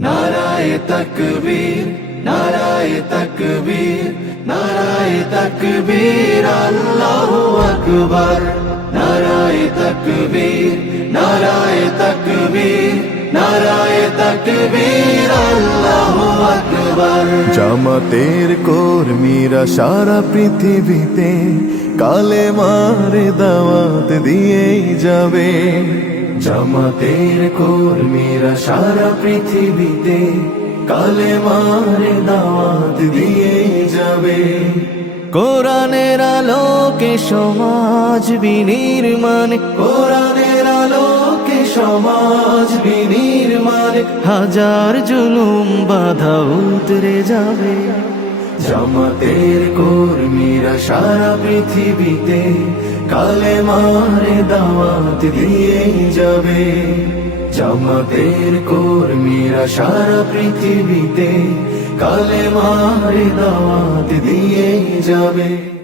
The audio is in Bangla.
নারায়ে তাকবীর, নারায়ে তাকবীর, নারায়ে তাকবীর, আল্লাহু আকবার। নারায়ে তাকবীর, নারায়ে তাকবীর, নারায়ে তাকবীর, আল্লাহু আকবার। জামাতের কর্মীরা সারা পৃথিবীতে কালেমার দাওয়াত দিয়েই যাবে। জামাতের কর্মীরা সারা পৃথিবীতে কালেমার দাওয়াত দিয়ে যাবে। কোরআনের আলোকে সমাজ বিনির্মাণ, কোরআনের আলোকে সমাজ বিনির্মাণ, হাজার জুলুম বাধা উতরে যাবে। জামাতের কর্মীরা সারা পৃথিবীতে কালেমার দাওয়াত দিয়ে যাবে। জামাতের কর্মীরা সারা পৃথিবীতে কালেমার দাওয়াত দিয়ে যাবে।